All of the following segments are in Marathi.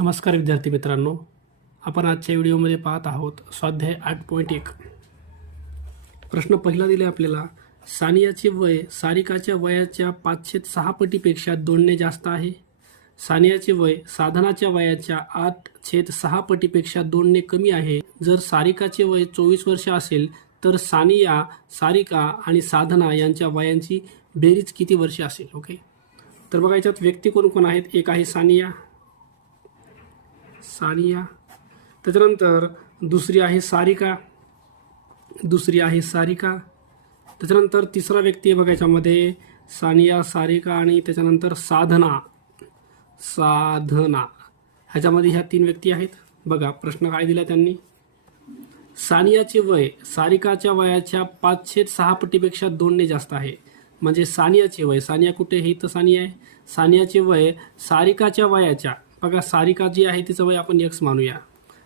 नमस्कार विद्यार्थी मित्रांनो, आपण आजच्या व्हिडिओमध्ये पाहत आहोत स्वाध्याय 8.1. प्रश्न पहिला दिला आपल्याला, सानियाचे वय सारिकाच्या वयाच्या 5/6 पटीपेक्षा 2ने जास्त आहे. सानियाचे वय साधनाच्या वयाच्या 8/6 पटीपेक्षा 2ने कमी आहे. जर सारिकाचे वय 24 वर्ष असेल तर सानिया, सारिका आणि साधना यांच्या वयांची बेरीज किती वर्षे असेल? ओके, तर बघा याच्यात व्यक्ती कोण कोण आहेत. एक आहे सानिया, त्याच्यानंतर दुसरी आहे सारिका, त्याच्यानंतर तिसरा व्यक्ती आहे बघा याच्यामध्ये सानिया, सारिका आणि त्याच्यानंतर साधना. ह्याच्यामध्ये ह्या 3 व्यक्ती आहेत. बघा प्रश्न काय दिला त्यांनी, सानियाचे वय सारिकाच्या वयाच्या 5/6 पटीपेक्षा 2ने जास्त आहे. म्हणजे सानियाचे वय, सानिया कुठे, ही तर सानिया आहे. सानियाचे वय सारिकाच्या वयाच्या, बघा सारिका जी आहे तिचं वय आपण x मानूया.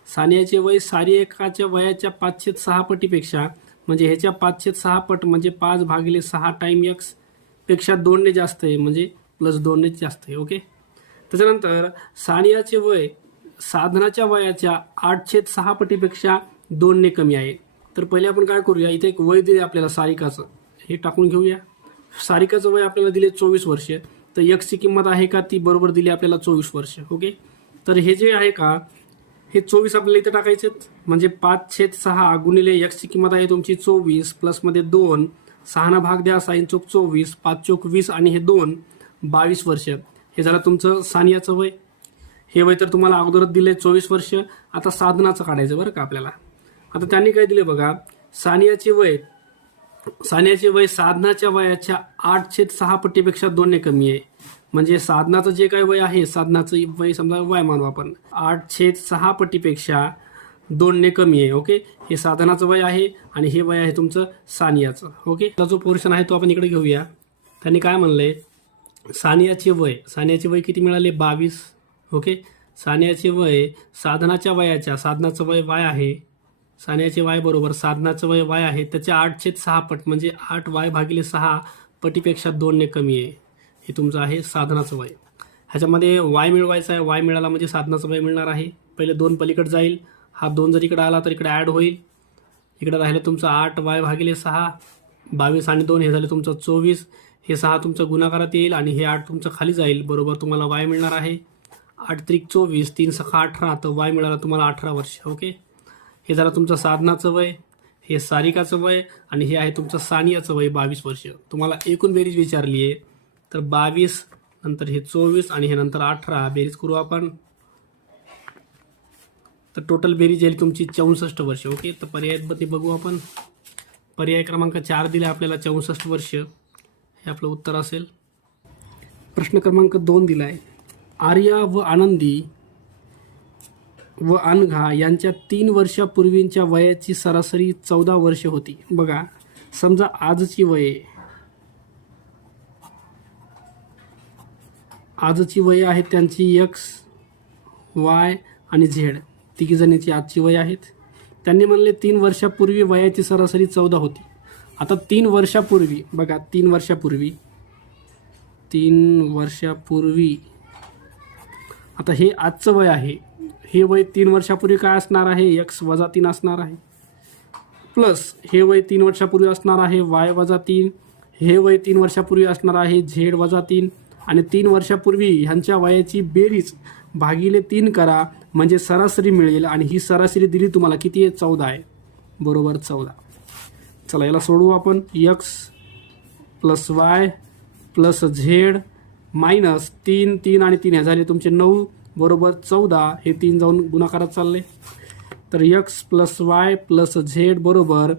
सानियाचे वय सारिकाच्या वयाच्या 5/6 पटीपेक्षा, म्हणजे ह्याच्या 5/6 पट म्हणजे 5/6 टाइम x पेक्षा 2ने जास्त आहे, म्हणजे +2ने जास्त आहे. ओके, त्याच्यानंतर सानियाचे वय साधनाच्या वयाच्या 8/6 पटीपेक्षा 2ने कमी आहे. तर पहिले आपण काय करूया, इथे एक वय दिले आपल्याला सारिकाचं, हे टाकून घेऊया. सारिकाचं वय आपल्याला दिले 24 वर्ष, तर x ची किंमत आहे का, ती बरोबर दिली आपल्याला 24 वर्ष. ओके, तर हे जे आहे का, हे 24 आपल्याला इथे टाकायचे, म्हणजे 5/6 गुणिले x ची किंमत आहे तुमची 24 प्लसमध्ये 2, 6 भाग द्या, 6 चोक 24, 5 चोक 20 आणि हे 2, 22 वर्ष. हे झालं तुमचं सानियाचं वय. हे वय तर तुम्हाला अगोदरच दिले 24 वर्ष. आता साधनाचं काढायचं बरं का आपल्याला. आता त्यांनी काय दिले बघा, सानियाचे वय साधनाच्या वयाच्या 8/6 पटीपेक्षा 2ने कमी आहे. म्हणजे साधनाचं जे काही वय आहे, साधनाचं वय समजा y मानू आपण, 8/6 पटीपेक्षा 2ने कमी आहे. ओके, हे साधनाचं वय आहे आणि हे वय आहे तुमचं सानियाचं. ओके, जो पोर्शन आहे तो आपण इकडे घेऊया. त्यांनी काय म्हणलंय, सानियाचे वय किती मिळाले, 22. ओके, सानियाचे वय साधनाच्या वयाच्या, साधनाचं वय y आहे, सानियाचे y बरोबर साधनाचं वय y आहे, त्याच्या 8/6 पट म्हणजे 8y/6 पटीपेक्षा 2ने कमी आहे. हे तुमचं आहे साधनाचं वय. ह्याच्यामध्ये y मिळवायचा आहे, y मिळाला म्हणजे साधनाचं वय मिळणार आहे. पहिले 2 पलीकडे जाईल, हा 2 जर इकडे आला तर इकडे ॲड होईल. इकडे राहिलं तुमचं 8y/6, 22 आणि 2 हे झाले तुमचं 24. हे 6 तुमचं गुणाकारात येईल आणि हे 8 तुमचं खाली जाईल. बरोबर तुम्हाला y मिळणार आहे 8 त्रिक 24, 3 सखा 18, तर y मिळाला तुम्हाला 18 वर्ष. ओके, हे झालं तुमचं साधनाचं वय, हे सारिकाचं वय आणि हे आहे तुमचं सानियाचं वय 22 वर्ष. तुम्हाला एकूण बेरीज विचारली आहे, तर 22 नंतर हे 24 आणि हे नंतर 18 बेरीज करू आपण, तर टोटल बेरीज येईल तुमची 64 वर्ष. ओके, तर पर्यायामध्ये बघू आपण. पर्याय क्रमांक 4 दिला आपल्याला 64 वर्ष, हे आपलं उत्तर असेल. प्रश्न क्रमांक 2 दिला आहे, आर्या व आनंदी व अनघा यांच्या 3 वर्षापूर्वींच्या वयाची सरासरी 14 वर्ष होती. बघा, समजा आजची वय आहे त्यांची x, y आणि z, तिघी जणींची आजची वय आहेत. त्यांनी म्हणले 3 वर्षापूर्वी वयाची सरासरी 14 होती. आता 3 वर्षापूर्वी बघा, 3 वर्षापूर्वी आता हे आजचं वय आहे, हे वय 3 वर्षापूर्वी काय असणार आहे, x - 3 असणार आहे, प्लस हे वय 3 वर्षापूर्वी असणार आहे y - 3, हे वय 3 वर्षापूर्वी असणार आहे z - 3 आणि 3 वर्षापूर्वी ह्यांच्या वयाची बेरीज भागिले 3 करा, म्हणजे सरासरी मिळेल. आणि ही सरासरी दिली तुम्हाला किती आहे, 14 आहे. बरोबर 14. चला याला सोडवू आपण. x + y + z मायनस 3, 3 आणि 3 हे झाले तुमचे 9 बरोबर 14. हे 3 जाऊन गुणाकारात चालले, तर x + y + z बरोबर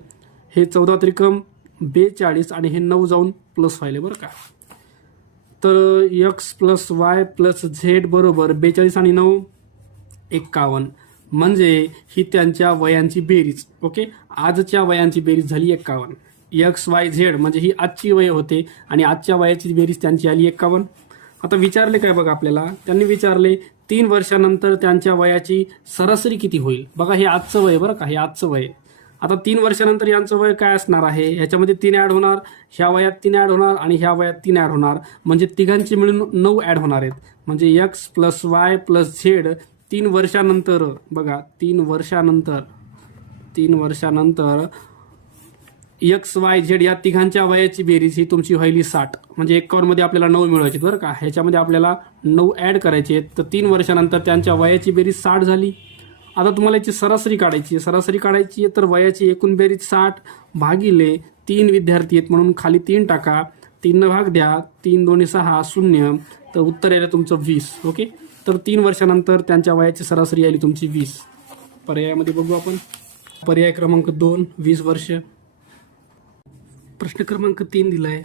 हे 14 त्रिकम 42 आणि हे 9 जाऊन प्लस व्हायले बरं का. तर x + y + z बरोबर 42 आणि 9 51, म्हणजे ही त्यांच्या वयांची बेरीज. ओके, आजच्या वयांची बेरीज झाली 51. x y z म्हणजे ही आजची वय होते आणि आजच्या वयाची बेरीज त्यांची आली 51. आता विचारले काय बघा आपल्याला, त्यांनी विचारले 3 वर्षानंतर त्यांच्या वयाची सरासरी किती होईल. बघा हे आजचं वय बरं का, हे आजचं वय. आता 3 वर्षानंतर यांचं वय काय असणार आहे, ह्याच्यामध्ये 3 ॲड होणार, ह्या वयात 3 ॲड होणार आणि ह्या वयात 3 ॲड होणार, म्हणजे तिघांचे मिळून 9 ॲड होणार आहेत. म्हणजे x + y + z 3 वर्षानंतर बघा 3 वर्षानंतर एक्स वाय झेड या तिघांच्या वयाची बेरीज ही तुमची व्हायली 60. म्हणजे एकावनमध्ये आपल्याला 9 मिळवायची बरं का. ह्याच्यामध्ये आपल्याला 9 ॲड करायचे आहेत. तर 3 वर्षानंतर त्यांच्या वयाची बेरीज 60 झाली. आता तुम्हाला याची सरासरी काढायची आहे. तर वयाची एकूण बेरीज 60 भागिले 3 विद्यार्थी आहेत म्हणून खाली 3 टाका. 3 भाग द्या. 3 2 6 0. तर उत्तर यायला तुमचं 20. ओके. तर 3 वर्षानंतर त्यांच्या वयाची सरासरी आली तुमची 20. पर्यायामध्ये बघू आपण. पर्याय क्रमांक 2 20 वर्ष. प्रश्न क्रमांक 3 दिलाय.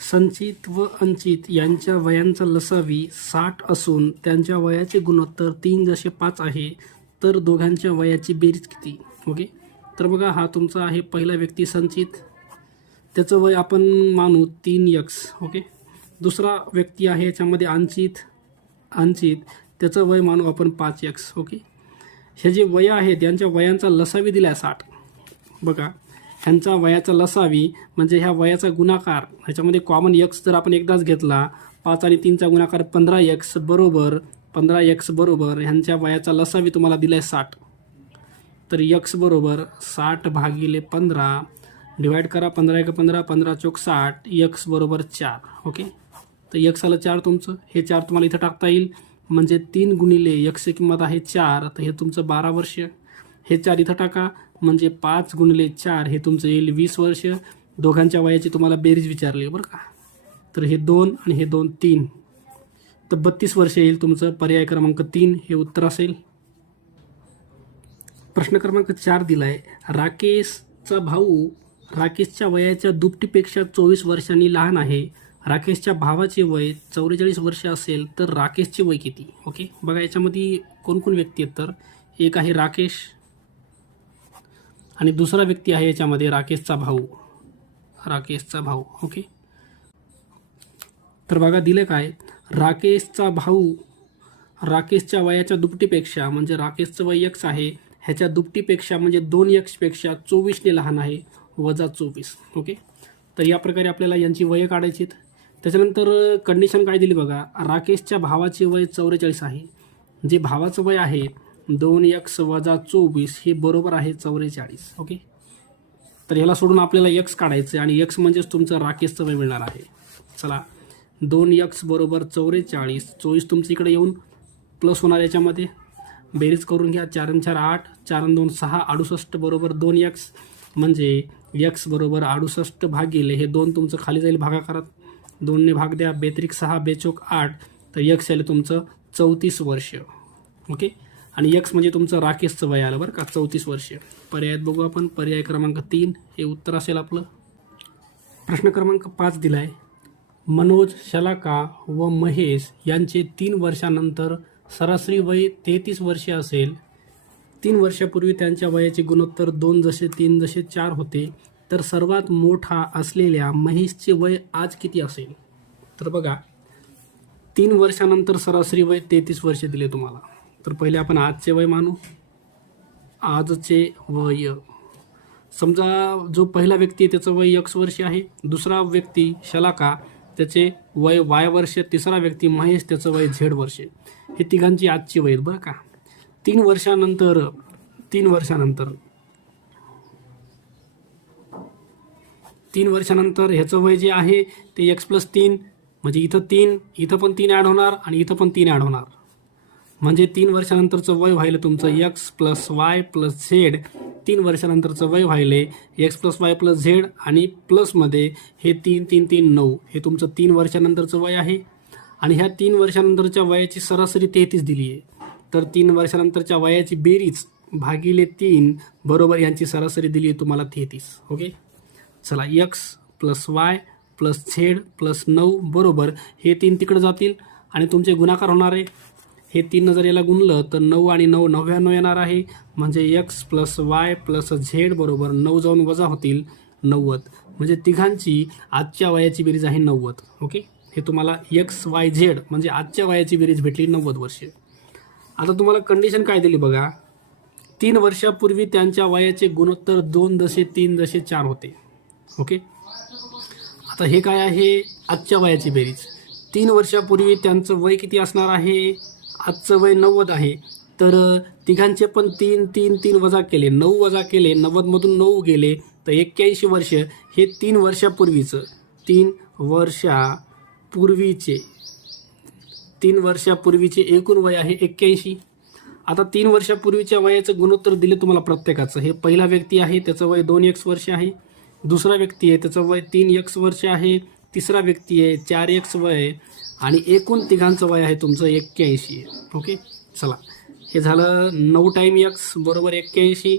संचित व अंचित यांच्या वयांचा लसावी 60 असून त्यांच्या वयाचे गुणोत्तर 3:5 आहे. तर दोघांच्या वयाची बेरीज किती? ओके. तर बघा हा तुमचा आहे पहिला व्यक्ती संचित. त्याचं वय आपण मानू 3x. ओके. दुसरा व्यक्ती आहे याच्यामध्ये अंचित त्याचं वय मानू आपण 5x. ओके. हे जे वय आहेत यांच्या वयांचा लसावी दिला आहे 60. बघा ह्यांचा वयाचा लसावी म्हणजे ह्या वयाचा गुणाकार. ह्याच्यामध्ये कॉमन x जर आपण एकदाच घेतला 5 आणि 3चा गुणाकार 15x बरोबर ह्यांच्या वयाचा लसावी तुम्हाला दिला आहे 60. तर x बरोबर 60 भागिले 15 डिवाइड करा. 15 × 15 15 चौक 60. x बरोबर 4. ओके. तर x आलं 4 तुमचं. हे 4 तुम्हाला इथं टाकता येईल. म्हणजे 3 गुणिले x ची किंमत आहे 4. तर हे तुमचं 12 वर्ष. हे 4 इथं टाका. म्हणजे 5 गुणिले 4 हे तुमचं येईल 20 वर्ष. दोघांच्या वयाची तुम्हाला बेरीज विचारली बरं का. तर हे 2 आणि हे 2 3. तर 32 वर्ष येईल तुमचं. पर्याय क्रमांक 3 हे उत्तर असेल. प्रश्न क्रमांक 4 दिलाय. राकेशचा भाऊ राकेशच्या वयाच्या दुपटीपेक्षा 24 वर्षांनी लहान आहे. राकेशच्या भावाचे वय 44 वर्ष असेल तर राकेशचे वय किती? ओके. बघा याच्यामध्ये कोण व्यक्ती आहेत. तर एक आहे राकेश आणि दुसरा व्यक्ती आहे याच्यामध्ये राकेशचा भाऊ. ओके. तर बघा दिलं काय. राकेशचा भाऊ राकेशच्या वयाच्या दुपटीपेक्षा म्हणजे राकेशचं वय x आहे ह्याच्या दुपटीपेक्षा म्हणजे 2x पेक्षा 24ने लहान आहे वजा 24. ओके. तर या प्रकारे आपल्याला यांची वय काढायची आहेत. त्याच्यानंतर कंडिशन काय दिली बघा. राकेशच्या भावाचे वय 44 आहे. जे भावाचं वय आहे 2x वजा 24 हे बरोबर आहे 44. ओके. तर ह्याला सोडून आपल्याला x काढायचं आणि x म्हणजेच तुमचं राकेशचं वय मिळणार आहे. चला 2x बरोबर 44. 24 तुमच्या इकडे येऊन प्लस होणार याच्यामध्ये. बेरीज करून घ्या. 4 × 4 8 4 × 2 6 68 बरोबर 2x. म्हणजे x बरोबर 68 भागिले हे 2 तुमचं खाली जाईल भागाकारात. 2 ने भाग द्या. 2 × 6 2 × 8. तर x आलं तुमचं 34 वर्ष. ओके. आणि x म्हणजे तुमचं राकेशचं वय आलं बरं का 34 वर्ष. पर्यायात बघू आपण. पर्याय क्रमांक 3 हे उत्तर असेल आपलं. प्रश्न क्रमांक 5 दिलाय. मनोज शलाका व महेश यांचे 3 वर्षानंतर सरासरी वय 33 वर्षे असेल. 3 वर्षापूर्वी त्यांच्या वयाचे गुणोत्तर 2:3:4 होते. तर सर्वात मोठा असलेल्या महेशचे वय आज किती असेल? तर बघा 3 वर्षानंतर सरासरी वय 33 वर्ष दिले तुम्हाला. तर पहिले आपण आजचे वय मानू. आजचे वय समजा जो पहिला व्यक्ती आहे त्याचं वय x वर्ष आहे. दुसरा व्यक्ती शलाका त्याचे वय y वर्ष. तिसरा व्यक्ती महेश त्याचं वय z वर्ष. हे तिघांची आजची वय आहेत बरं का. 3 वर्षानंतर ह्याचं वय जे आहे ते x+3 म्हणजे इथं 3 इथं पण 3 ॲड होणार आणि इथं पण 3 ॲड होणार. म्हणजे 3 वर्षानंतरचं वय व्हायलं तुमचं x + y + z. 3 वर्षानंतरचं वय व्हायले x + y + z आणि प्लसमध्ये हे 3 3 3 9 हे तुमचं 3 वर्षानंतरचं वय आहे. आणि ह्या 3 वर्षानंतरच्या वयाची सरासरी 33 दिली आहे. तर 3 वर्षानंतरच्या वयाची बेरीज भागिले 3 बरोबर यांची सरासरी दिली आहे तुम्हाला 33. ओके. चला x + y + z + 9 बरोबर हे 3 तिकडे जातील आणि तुमचे गुणाकार होणार आहे. हे 3 जर याला गुणलं तर 9 आणि 9 99 येणार आहे. म्हणजे x + y + z बरोबर 9 जाऊन वजा होतील 90. म्हणजे तिघांची आजच्या वयाची बेरीज आहे 90. ओके. हे तुम्हाला x y z म्हणजे आजच्या वयाची बेरीज भेटली 90 वर्ष. आता तुम्हाला कंडिशन काय दिली बघा. 3 वर्षापूर्वी त्यांच्या वयाचे गुणोत्तर 2:3:4 होते. ओके. आता हे काय आहे आजच्या वयाची बेरीज. 3 वर्षापूर्वी त्यांचं वय किती असणार आहे. आजचं वय 90 आहे. तर तिघांचे पण 3 3 3 वजा केले, 9 वजा केले, 90मधून 9 गेले तर 81 वर्ष. हे 3 वर्षापूर्वीचं 3 वर्षापूर्वीचे 3 वर्षापूर्वीचे एकूण वय आहे 81. आता 3 वर्षापूर्वीच्या वयाचं गुणोत्तर दिले तुम्हाला प्रत्येकाचं. हे पहिला व्यक्ती आहे त्याचं वय 2x वर्ष आहे, दुसरा व्यक्ती आहे त्याचं वय 3x वर्ष आहे, तिसरा व्यक्ती आहे 4x वय आणि एकूण तिघांचं वय आहे तुमचं 81. ओके, चला हे झालं 9 टाईम x बरोबर 81.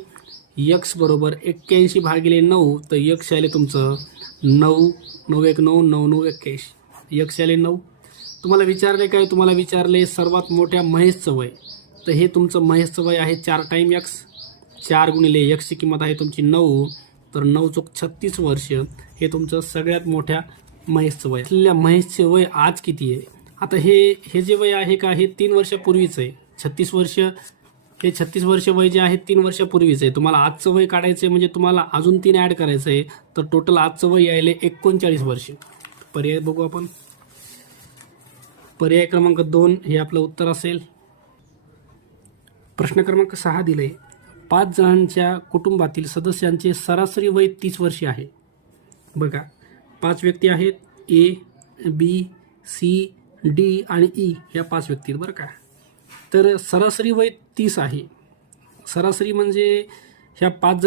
x बरोबर 81 भागिले 9 तर x आले तुमचं 9. 9 1 9 9 9 81. x आले 9. तुम्हाला विचारले काय? तुम्हाला विचारले सर्वात मोठ्या महेशचं वय. तर हे तुमचं महेशचं वय आहे 4 टाईम x. 4 गुणिले x ची किंमत आहे तुमची 9. तर 9 चोक 36 वर्ष हे तुमचं सगळ्यात मोठ्या महेशचं वय. असलेल्या महेशचे वय आज किती आहे? आता हे जे वय आहे का हे 3 वर्षापूर्वीचं आहे. 36 वर्ष हे 36 वर्ष वय जे आहे 3 वर्षापूर्वीचं आहे. तुम्हाला आजचं वय काढायचं आहे म्हणजे तुम्हाला अजून 3 ॲड करायचं आहे. तर टोटल आजचं वय यायले 39 वर्ष. पर्याय बघू आपण. पर्याय क्रमांक 2 हे आपलं उत्तर असेल. प्रश्न क्रमांक 6 दिले. 5 जणांच्या कुटुंबातील सदस्यांचे सरासरी वय 30 वर्षे आहे. बघा 5 व्यक्ती आहेत. ए, बी, सी, डी आणि ई ह्या 5 व्यक्ती आहेत बरं का. तर सरासरी वय 30 आहे. सरासरी म्हणजे ह्या 5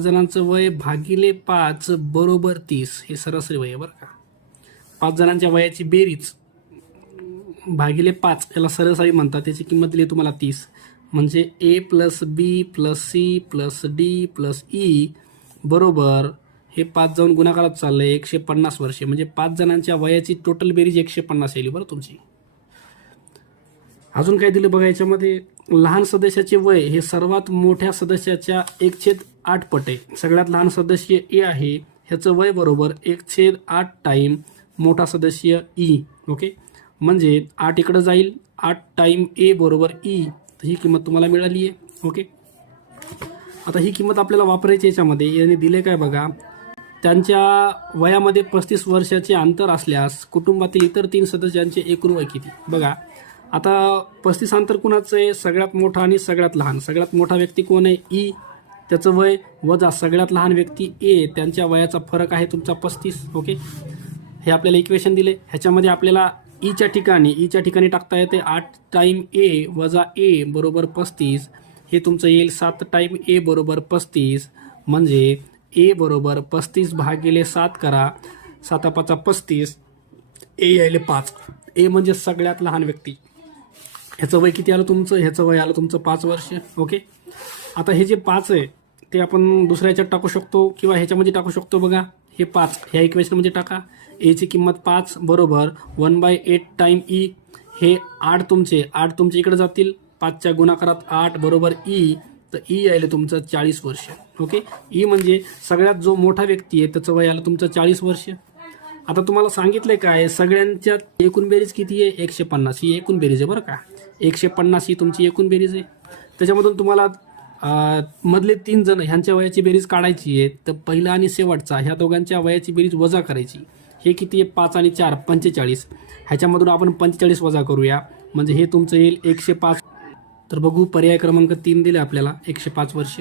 जणांचं वय भागिले 5 बरोबर 30 हे सरासरी वय आहे बरं का. 5 जणांच्या वयाची बेरीज भागिले 5 याला सरासरी म्हणतात. त्याची किंमत दिली तुम्हाला 30. म्हणजे A plus B plus C plus D plus E बरोबर हे 5 जाऊन गुणाकारात चाललं आहे 150 वर्षे. म्हणजे 5 जणांच्या वयाची टोटल बेरीज 150 येईल बरं तुमची. अजून काय दिलं बघा याच्यामध्ये. लहान सदस्याचे वय हे सर्वात मोठ्या सदस्याच्या 1/8 पट आहे. सगळ्यात लहान सदस्य ए आहे ह्याचं वय बरोबर 1/8 टाईम मोठा सदस्य ई. ओके, म्हणजे 8 इकडं जाईल. 8 टाईम ए बरोबर ई. तर ही किंमत तुम्हाला मिळाली आहे. ओके, आता ही किंमत आपल्याला वापरायची याच्यामध्ये. याने दिले काय बघा. त्यांच्या वयामध्ये 35 वर्षाचे अंतर असल्यास कुटुंबातील इतर 3 सदस्यांचे एकूण वय किती? बघा आता 35 अंतर कुणाचं आहे? सगळ्यात मोठा आणि सगळ्यात लहान. सगळ्यात मोठा व्यक्ती कोण आहे? ई. त्याचं वय वजा सगळ्यात लहान व्यक्ती ए. त्यांच्या वयाचा फरक आहे तुमचा 35. ओके, हे आपल्याला इक्वेशन दिले. ह्याच्यामध्ये आपल्याला ईच्या ठिकाणी टाकता येते 8 टाईम ए वजा ए बरोबर 35. हे तुमचं येईल 7 टाईम ए बरोबर 35. म्हणजे ए बरोबर 35 भागिले 7 करा. 7 5 35. ए यायले 5. ए म्हणजे सगळ्यात लहान व्यक्ती. ह्याचं वय किती आलं तुमचं? ह्याचं वय आलं तुमचं 5 वर्ष. ओके, आता हे जे 5 आहे ते आपण दुसऱ्या ह्याच्यात टाकू शकतो किंवा ह्याच्यामध्ये टाकू शकतो. बघा हे 5 ह्या इक्वेशनमध्ये टाका. एची किंमत 5 बरोबर 1/8 टाईम ई. हे 8 तुमचे इकडे जातील. 5च्या गुणाकारात 8 बरोबर ई. तर ई यायला तुमचं 40 वर्ष. ओके, ई म्हणजे सगळ्यात जो मोठा व्यक्ती आहे त्याचं वय आलं तुमचं 40 वर्ष. आता तुम्हाला सांगितलंय काय एकूण एकूण बेरीज किती आहे? 150. ही एकूण बेरीज आहे बरं का. 150 ही तुमची एकूण बेरीज आहे. त्याच्यामधून तुम्हाला मधले 3 जण ह्यांच्या वयाची बेरीज काढायची आहे. तर पहिला आणि शेवटचा ह्या दोघांच्या वयाची बेरीज वजा करायची. हे किती आहे? 5 आणि 4 45. ह्याच्यामधून आपण 45 वजा करूया म्हणजे हे तुमचं येईल 105. तर बघू पर्याय क्रमांक 3 दिले आपल्याला 105 वर्ष.